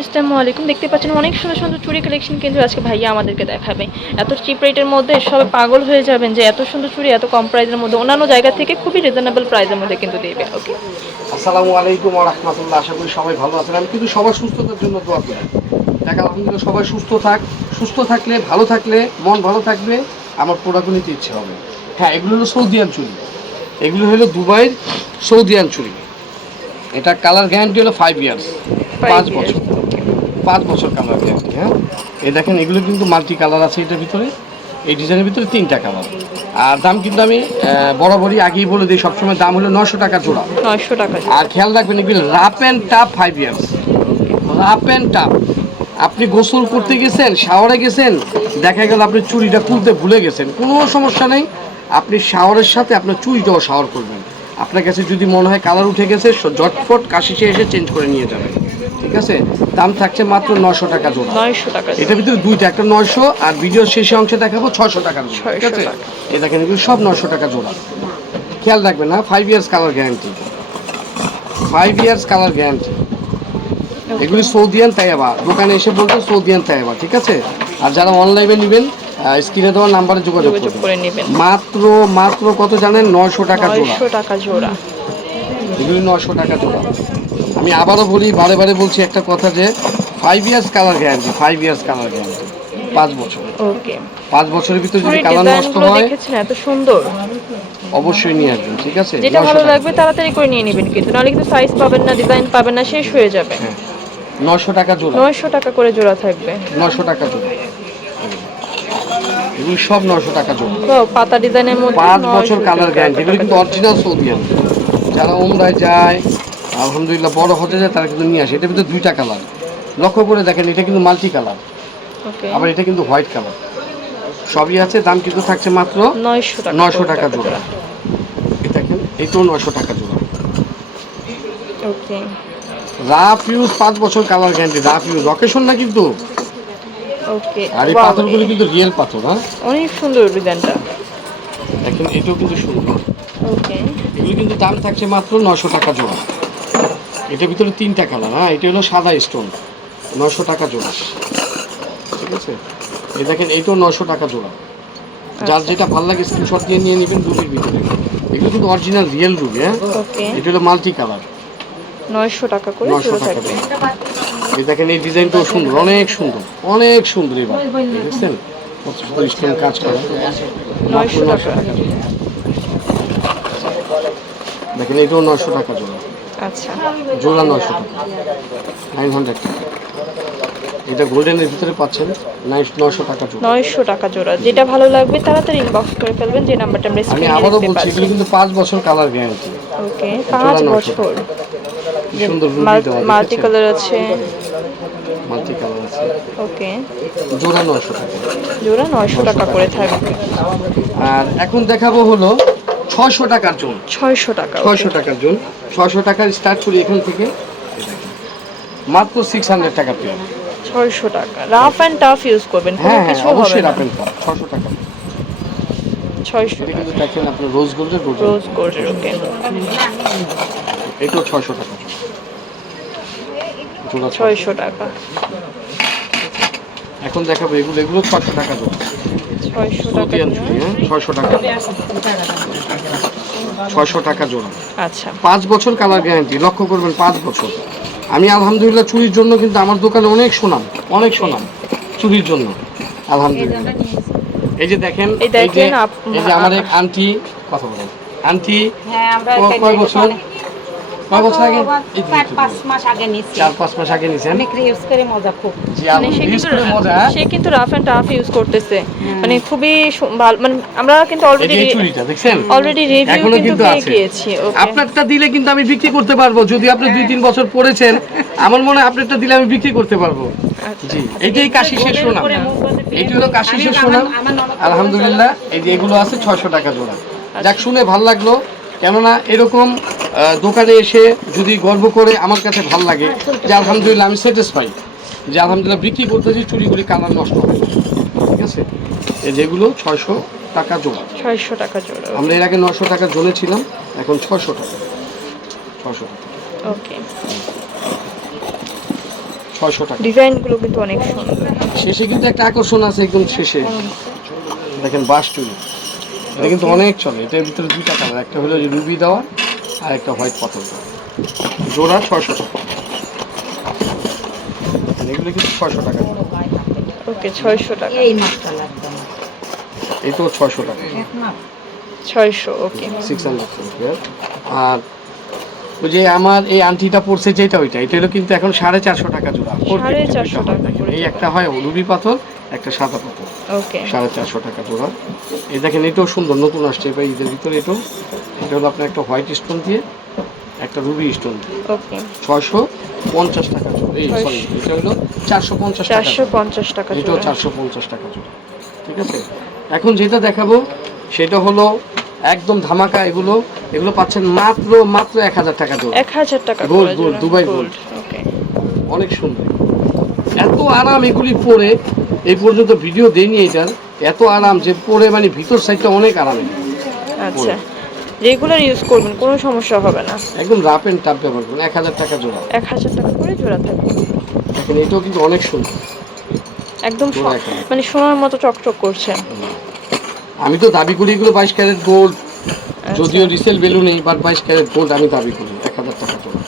আসসালামু আলাইকুম। দেখতে পাচ্ছেন অনেক সুন্দর সুন্দর চুড়ি কালেকশন কিন্তু আজকে ভাইয়া আমাদেরকে দেখাবে। এত চিপ রেটের মধ্যে সবাই পাগল হয়ে যাবেন যে এত সুন্দর চুড়ি এত কম প্রাইসের মধ্যে অন্যান্য জায়গা থেকে খুবই রিজনেবল প্রাইসের মধ্যে কিন্তু দেবে ওকে আসসালামু আলাইকুম ওয়া রাহমাতুল্লাহ। আশা করি সবাই ভালো আছেন। আমি কিন্তু সবার সুস্থতার জন্য দোয়া করি। দেখ আলহামদুলিল্লাহ সবাই সুস্থ থাক সুস্থ থাকলে ভালো থাকলে মন ভালো থাকবে আমার প্রোডাক্ট নিতে ইচ্ছে হবে। হ্যাঁ এগুলো হলো সৌদিয়ান চুরি এগুলো হলো দুবাইয়ের সৌদিয়ান চুরি এটা কালার গ্যারান্টি হলো ফাইভ ইয়ার্স পাঁচ বছর। পাঁচ বছর কালার গ্যারান্টি হ্যাঁ? এই দেখেন এগুলো কিন্তু মাল্টি কালার আছে এটার ভিতরে। এই ডিজাইনের ভিতরে তিনটা কালার আর দাম কিন্তু আমি বরাবরই আগেই বলে দিই সবসময় দাম হলো নশো টাকা জোড়া। নয়শো টাকা আর খেয়াল রাখবেন এগুলো rough and tough five years rough and tough আপনি গোসল করতে গেছেন শাওয়ারে গেছেন দেখা গেল আপনি চুরিটা খুলতে ভুলে গেছেন। কোনো সমস্যা নেই আপনি শাওয়ারের সাথে আপনার চুরিটাও শাওয়ার করবেন। আপনার কাছে যদি মনে হয় কালার উঠে গেছে ঝটফট কাশিসে এসে চেঞ্জ করে নিয়ে যাবেন। ঠিক আছে? দাম থাকছে মাত্র নশো টাকা জোড়া। নয়শো টাকা এটার ভিতরে দুইটা একটা নয়শো আর ভিডিওর শেষে অংশে দেখাবো ছশো টাকার জোড়া, ঠিক আছে? টাকা। দেখেন এগুলো সব নশো টাকা জোড়া। খেয়াল রাখবেন না five years colour guarantee five years colour guarantee এগুলি সৌদিয়ান তাইয়াবা দোকানে এসে বলতে সৌদিয়ান তাইয়াবা ঠিক আছে? আর যারা অনলাইনে নেবেন স্ক্রিনে দেওয়ার নাম্বারে যোগাযোগ করে নেবেন। মাত্র মাত্র কত জানেন? নয়শো টাকা জোড়া। নয়শো টাকা জোড়া। এগুলি নশো টাকা জোড়া। আমি আবারও বলি বারে বারে বলছি একটা কথা যে five years colour guarantee five years colour guarantee পাঁচ বছর। ওকে পাঁচ বছরের ভিতরে যদি কালার নষ্ট হয় এত সুন্দর। অবশ্যই নিয়ে আসবেন ঠিক আছে? যেটা ভালো লাগবে তাড়াতাড়ি করে নিয়ে নেবেন কিন্তু নাহলে কিন্তু সাইজ পাবেন না ডিজাইন পাবেন না শেষ হয়ে যাবে। হ্যাঁ। নশো টাকা জোড়া। নয়শো টাকা করে জোড়া থাকবে। নশো টাকা জোড়া। এগুলি সব নশো টাকা জোড়া। পাতা ডিজাইনের মধ্যে পাঁচ বছর কালার গ্যারান্টি এগুলো কিন্তু। অরিজিনাল সৌদিয়ান যারা ওমরায় যায় আলহামদুলিল্লাহ বড় হতে যায় তারা কিন্তু নিয়ে আসে। এটা কিন্তু দুইটা কালার লক্ষ্য করে দেখেন এটা কিন্তু মাল্টি কালার আবার এটা কিন্তু হোয়াইট কালার সবই আছে দাম কিন্তু থাকছে মাত্র নয়শো টাকা। 900 করে টাকা জোড়া। দেখেন এই তো নশো টাকা জোড়া। রাফ ইউজ পাঁচ বছর colour guarantee rough use occasion না কিন্তু। ওকে। আর এই পাথরগুলো কিন্তু রিয়েল পাথর হ্যাঁ? অনেক সুন্দর ডিজাইনটা। দেখেন এটাও কিন্তু সুন্দর। ওকে। এগুলো কিন্তু দাম থাকছে মাত্র নশো টাকা জোড়া। এটার ভিতরে তিনটা কালার হ্যাঁ? এটা হলো সাদা স্টোন নশো টাকা জোড়া। ঠিক আছে? এই দেখেন এইটাও নশো টাকা জোড়া। যার যেটা ভালো লাগে স্ক্রিনশট দিয়ে নিয়ে নেবেন রুবির ভিতরে। এগুলো কিন্তু অরিজিনাল রিয়েল রুবি হ্যাঁ? এটা হলো মাল্টি কালার নয়শো টাকা করে টাকা এই দেখেন এই ডিজাইনটাও সুন্দর অনেক সুন্দর অনেক সুন্দর এবার। দেখছেন? কাজ করা। নয়শো টাকা। দেখেন এটাও নশো টাকা জোড়া। আচ্ছা। জোড়া নশো নাইন হান্ড্রেড টাকা এটা গোল্ডেনের ভিতরে পাচ্ছেন। নশো টাকা জোড়া। নয়শো টাকা জোড়া। যেটা ভালো লাগবে তাড়াতাড়ি ইনবক্স করে ফেলবেন যে নাম্বারটা আমরা আমি স্ক্রিনে আবারও বলছি এগুলো কিন্তু পাঁচ বছর কালার গ্যারান্টি ওকে পাঁচ জোড়া 900 বছর। সুন্দর মাল্টি কালার আছে। মাল্টি কালার আছে। ওকে জোড়া নশো টাকা। জোড়া নয়শো টাকা করে থাকবে। আর এখন দেখাবো হলো ছশো টাকার জোন। ছয়শো টাকা ছয়শো টাকার জোন। ছয়শো টাকার স্টার্ট করি এখান থেকে। মাত্র সিক্স হান্ড্রেড টাকা পেয়ে ছয়শো টাকা। রাফ অ্যান্ড টাফ ইউজ করবেন হ্যাঁ হ্যাঁ অবশ্যই রাখেন ছশো টাকা। ছয়শো টাকা কিন্তু দেখেন আপনার রোজ গোল্ডের রোজ গোল্ডের ওকে এটাও ছশো টাকা। জোড়া ছয়শো। ছয়শো টাকা। এখন দেখাবো এগুলো এগুলো ছশো টাকা জোড়া। ছয়শো টাকা হ্যাঁ ছশো টাকা। ছশো টাকা জোড়া। আচ্ছা। পাঁচ বছর কালার গ্যারান্টি লক্ষ্য করবেন পাঁচ বছর। আমি আলহামদুলিল্লাহ চুরির জন্য কিন্তু আমার দোকানে অনেক সুনাম অনেক সুনাম চুরির জন্য। আলহামদুলিল্লাহ। এই যে দেখেন এই যে দেখেন আপ- এই যে আমার এক আন্টি কথা বলেন। আন্টি হ্যাঁ আমরা কয় বছর? কয় বছর আগে চার পাঁচ মাস আগে নিচ্ছি চার পাঁচ মাস আগে নিছেন? অনেক ইউজ করে মজা খুব। জি মানে ইউজ করে মজা হ্যাঁ? সে কিন্তু রাফ অ্যান্ড টাফ ইউজ করতেছে। মানে খুবই ভালো মানে আমরা কিন্তু অলরেডি যে দেখছেন? অলরেডি রিভিউ এখনও কিন্তু কিন্তু আছে। আপনারটা দিলে কিন্তু আমি বিক্রি করতে পারব। যদি আপনি দুই তিন বছর পড়েছেন আমার মনে হয় আপনারটা দিলে আমি বিক্রি করতে পারব। আচ্ছা। জি এইটাই কাশিসের সোনা হলো সোনা। আলহামদুলিল্লাহ এই যে এগুলো আছে ছয়শো টাকা জোড়া। যাক শুনে ভালো লাগল। কেননা এরকম দোকানে এসে যদি গর্ব করে আমার কাছে ভালো লাগে যে আলহামদুলিল্লাহ আমি স্যাটিসফাই যে আলহামদুলিল্লাহ বিক্রি করতেছি চুরিগুলি কালার নষ্ট হয়। ঠিক আছে? এই যেগুলো ছয়শো টাকা জোড়া। ছয়শো টাকা জোড়া আমরা এর আগে নশো টাকা জোনে ছিলাম এখন ছশো টাকা। ছশো টাকা। ওকে। ছয়শো টাকা। ডিজাইনগুলো কিন্তু অনেক শেষে কিন্তু একটা আকর্ষণ আছে একদম শেষে। দেখেন বাস চুরি। এটা কিন্তু অনেক চলে এটার ভিতরে দুইটা কালার একটা হলো রুবি দেওয়া আর একটা হোয়াইট পাথর জোড়া ছয়শো টাকা। মানে এগুলো কিন্তু ছয়শো টাকা। ওকে ছয়শো টাকা। এই মাছটা লাগবে এই তো ছয়শো টাকা। ছয়শো ওকে। সিক্স হান্ড্রেড আর ওই যে আমার এই আংটিটা পড়ছে যেটা ওইটা এটা হলো কিন্তু এখন সাড়ে চারশো টাকা জোড়া। সাড়ে চারশো টাকা এই একটা হয় রুবি পাথর একটা সাদা পাথর। ওকে। সাড়ে চারশো টাকা জোড়া। এই দেখেন এটাও সুন্দর নতুন আসছে। এবার ঈদের ভিতরে এটাও এটা হলো আপনার একটা হোয়াইট স্টোন দিয়ে একটা রুবি স্টোন দিয়ে। ছয়শো পঞ্চাশ টাকা জোড়া। এই সরি এটা হলো চারশো পঞ্চাশ চারশো পঞ্চাশ টাকা এটাও চারশো পঞ্চাশ টাকা জোড়া। ঠিক আছে? এখন যেটা দেখাবো সেটা হলো একদম ধামাকা এগুলো। এগুলো পাচ্ছেন মাত্র মাত্র এক হাজার টাকা জোড়া। এক হাজার টাকা gold, জোড়া। Dubai gold। অনেক সুন্দর। এত আরাম এগুলি পরে এই পর্যন্ত ভিডিও দেয়নি এটার। এত আরাম যে পরে মানে ভিতর সাইডটা অনেক আরাম। আচ্ছা। রেগুলার ইউজ করবেন কোনো সমস্যা হবে না। একদম রাফ এন্ড টাপ ব্যবহার করুন এক হাজার টাকা জোড়া। এক হাজার টাকা করে জোড়া থাকবে। দেখেন এটাও কিন্তু অনেক সুন্দর। একদম। মানে সোনার মতো চকচক করছে। আমি তো দাবি করি এগুলো বাইশ ক্যারেট গোল্ড আচ্ছা। যদিও রিসেল ভ্যালু নেই বাট বাইশ ক্যারেট গোল্ড আমি দাবি করি এক হাজার টাকা জোড়া।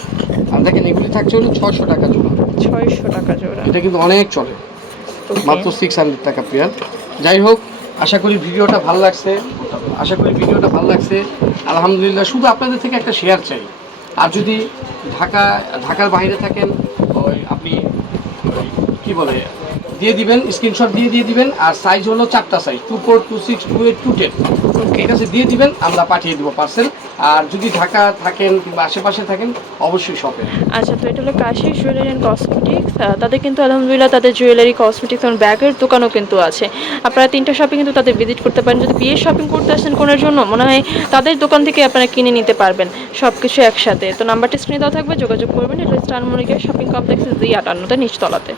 আর দেখেন এগুলি থাকছে হলো ছশো টাকা জোড়া। ছয়শো টাকা জোড়া। এটা কিন্তু অনেক চলে। মাত্র সিক্স হান্ড্রেড টাকা পেয়ার। যাই হোক আশা করি ভিডিওটা ভালো লাগছে। আশা করি ভিডিওটা ভালো লাগছে। আলহামদুলিল্লাহ, শুধু আপনাদের থেকে একটা শেয়ার চাই। আর যদি ঢাকা, ঢাকার বাইরে থাকেন, ওই আপনি কি বলে দিয়ে দিবেন স্ক্রিনশট দিয়ে দিয়ে দিবেন, আর সাইজ হলো চারটা size two four two six two eight two ten ঠিক আছে দিয়ে দিবেন, আমরা পাঠিয়ে দেবো পার্সেল আর যদি ঢাকা থাকেন কিংবা আশেপাশে থাকেন, অবশ্যই শপে আচ্ছা তো এটা হলো কাশি জুয়েলারি অ্যান্ড কসমেটিক্স তাদের কিন্তু আলহামদুলিল্লাহ তাদের জুয়েলারি কসমেটিক্স এবং ব্যাগের দোকানও কিন্তু আছে। আপনারা তিনটা শপিং কিন্তু তাদের ভিজিট করতে পারেন। যদি বিয়ের শপিং করতে আসেন কোনের জন্য, মনে হয় তাদের দোকান থেকে আপনারা কিনে নিতে পারবেন সব কিছু একসাথে। তো নাম্বারটা স্ক্রিনে দেওয়া থাকবে, যোগাযোগ করবেন। এটা স্টার মনিকের শপিং কমপ্লেক্সের দুই আটান্নতে, নিচতলাতে।